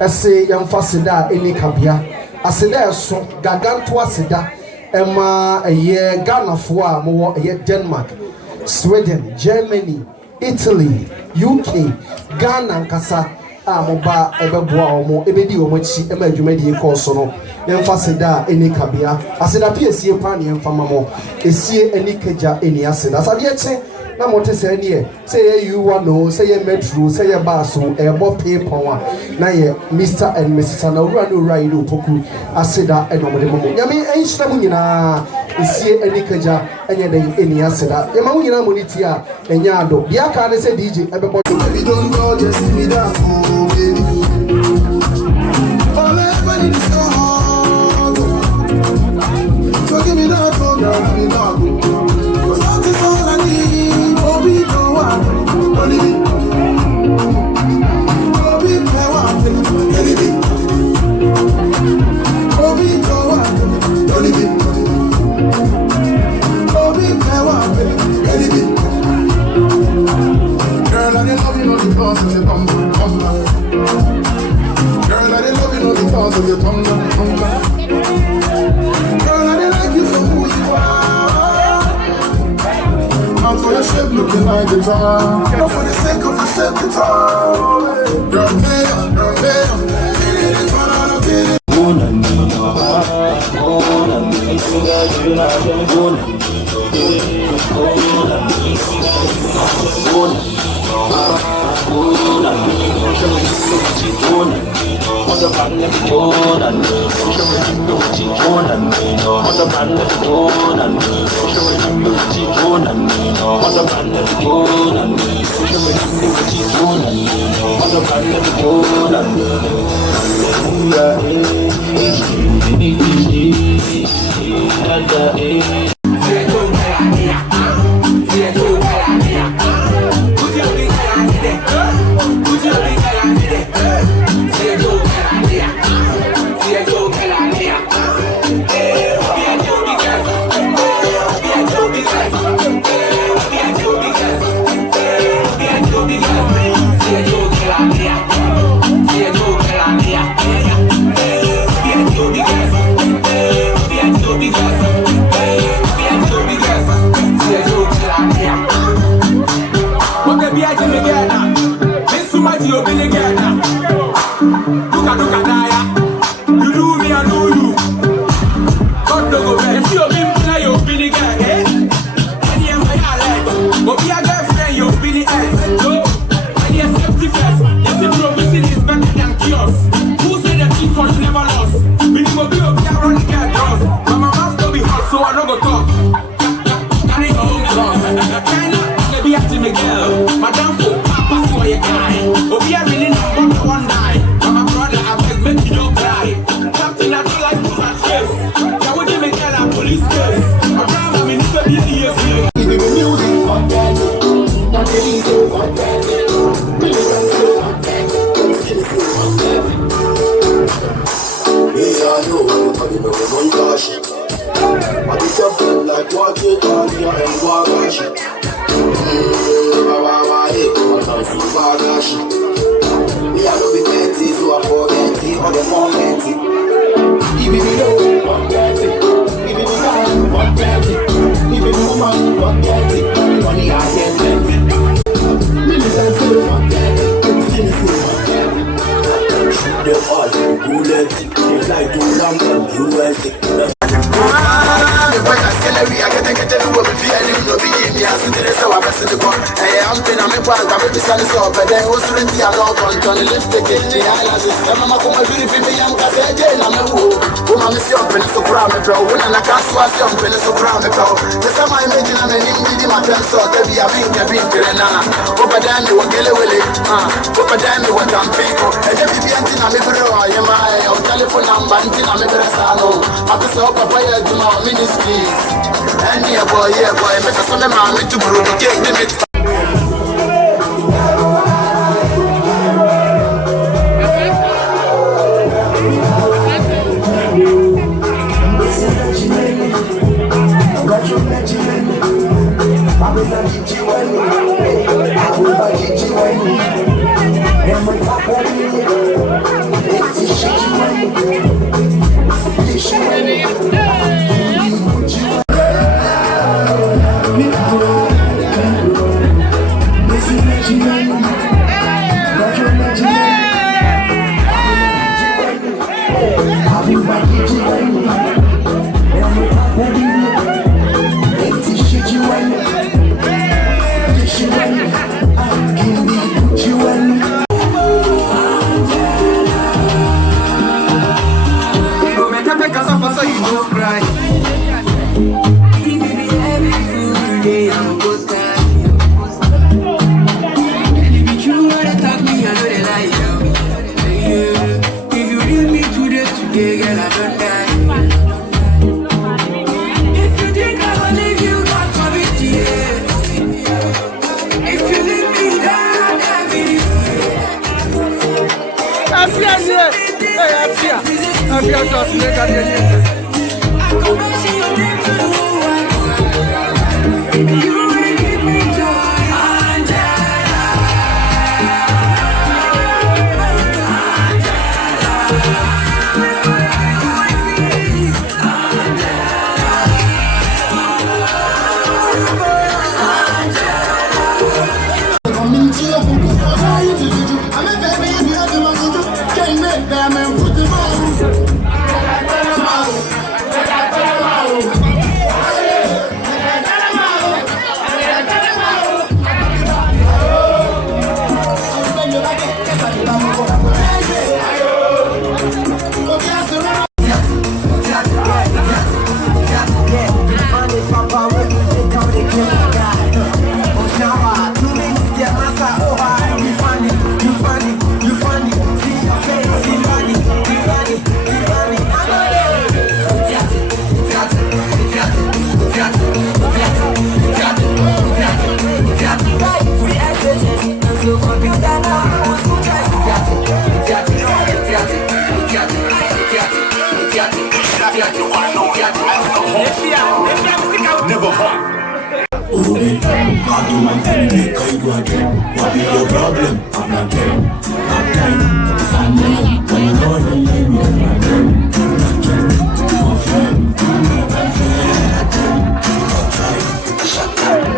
Ese yamfa seda eni kabia aseda eso gaganto aseda ema eye Ghana fo a mo eye Denmark, Sweden, Germany, Italy, UK, Ghana nkasa a mo ba ebeboa omo ebedi omo chi ema adwumadi ko so no yamfa seda eni kabia aseda pie sie pa ne yamfa mamo esie eni keja eni aseda asade eche na mote say ne say you want no say ye metro say ye bus e bo paper na ye Mr and Mrs Anawura no ride opoku aseda e no mo de mo nyame enhyira mu nyina esie enikaja enye den eni aseda ye ma mu nyina mo ni ti a enya ado bia ka ne say DJ e be bo we don't go just me that oh baby all everybody is so hard so give me that oh girl give me that cause that is all I need. Girl, I love you, know the cause of your tongue. Girl, I love you, know the cause of your tongue. Girl, I like you for who you are. Not for your shape looking like the tongue, not for the sake of the shape the tongue. Girl, damn, girl, damn. Like what you call your and Me I don't be plenty, so I forget it. All the more plenty. Even the low, forget it. Even the guy, forget it. Even the woman, forget it. Money I get plenty. Militant, forget it. Citizen, forget it. Shoot them all, bullet it. If like do London, US it. I get the woman feeling no be in me as it is so I press the gun. I'm been a make one, I'm a bit but then who's really a lot on Johnny Lipstick in the islands. I'm a come really for me, I'm a say, I'm a woo. Woman, Miss Young Penny so proud, me bro. When I can't swap Young Penny so proud, me bro. The time I imagine I'm in the my friends, so there be a big, over there, you won't get away. Over there, you want them people. And if you be anti, I'm a bro, I am my telephone number, until I'm a bro. I'm a so papa, I do my ministries. And yeah, boy, make us on the man to brew the cake, the mix. Never hot. I do my enemy, can you do again? What be your problem? I'm not dead. I'm dying. I'm not. When you know you leave me, I'm not dead. My friend, shut up.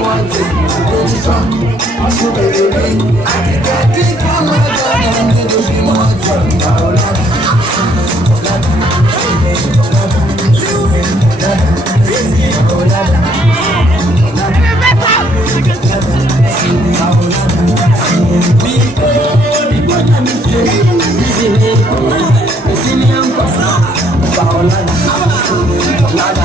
Wanted Yeah,